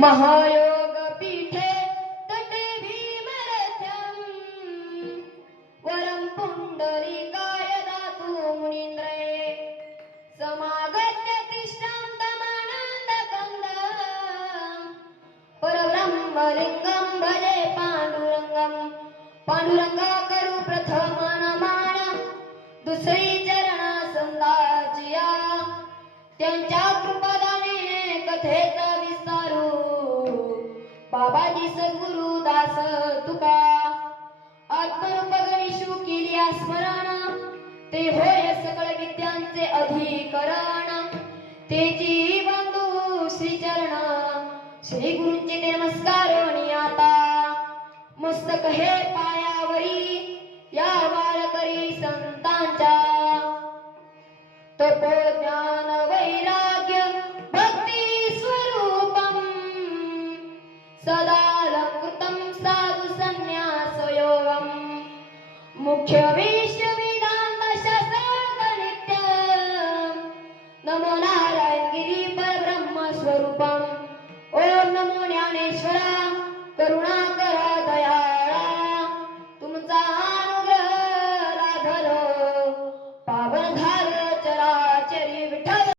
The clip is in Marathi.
महायोग पीठे तटे भीमरथ्यम् वरं पुण्डरीकाय दातु मुनीन्द्रये। समागत्य तिष्ठं तमानन्दकन्दम् परब्रह्मलिङ्गं भजे पाण्डुरङ्गम् पांडुरंगा करू प्रथम नमान। दुसरी चरणा संदाचिया त्यांच्या कृपदाने कथेचा बाबाजी सद्गुरु दास तुका आत्मरूप गणेशू केली स्मरण. ते होय सकळ विद्यांचे अधिकरण. तेची बंधू श्री चरण. श्री गुरुंचे ते नमस्कार आता. मस्तक हे पायावरी या वारकरी संतांच्या. तपो सदालंकृतं साधु संन्यास मुख्य विश्व नमो नारायणगिरि परब्रह्मस्वरूपम् ॐ नमो ज्ञानेश्वरा। करुणाकरा